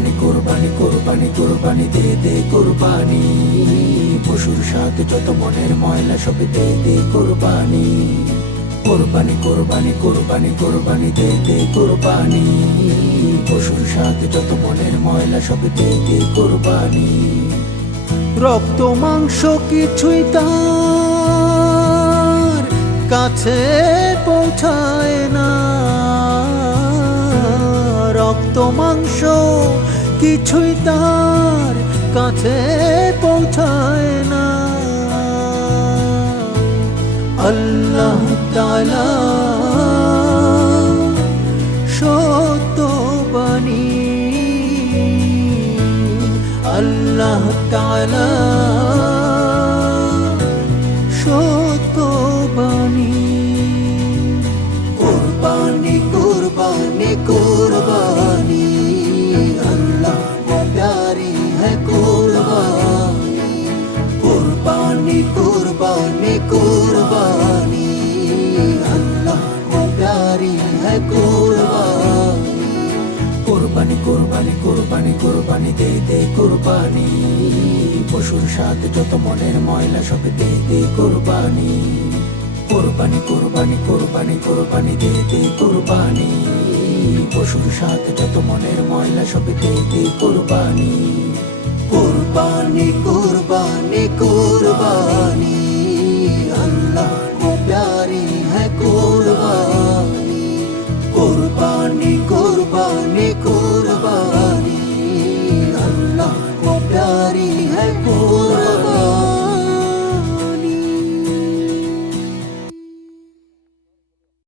কোরবানি কোরবানি কোরবানি কোরবানি দে দে কোরবানি, পশুর সাথে যত মনের ময়লা সব দে দে কোরবানি। কোরবানি কোরবানি কোরবানি কোরবানি দে দে কোরবানি, পশুর সাথে যত মনের ময়লা সব দে দে কোরবানি। রক্ত মাংস কিছুই তার কাছে পৌঁছায় না, রক্ত মাংস কিছুই তার কাছে পৌঁছায় না। আল্লাহ তাআলা সত্যবাণী, আল্লাহ তাআলা সত্যবাণী। কোরবানি কোরবানি কোরবানি, আল্লাহ को प्यारी है कुर्बानी। कुर्बानी कुर्बानी कुर्बानी, अल्लाह को प्यारी है कुर्बानी। कुर्बानी कुर्बानी कुर्बानी कुर्बानी दे दे कुर्बानी, পশুর সাথে যত মনের ময়লা সব দে দে কুরবানি। কোরবানি কোরবানি কোরবানি কোরবানি দে দে কোরবানি, পশুর সাথে যত মনের ময়লা সব দে দে কোরবানি। কোরবানি কোরবানি কোরবানি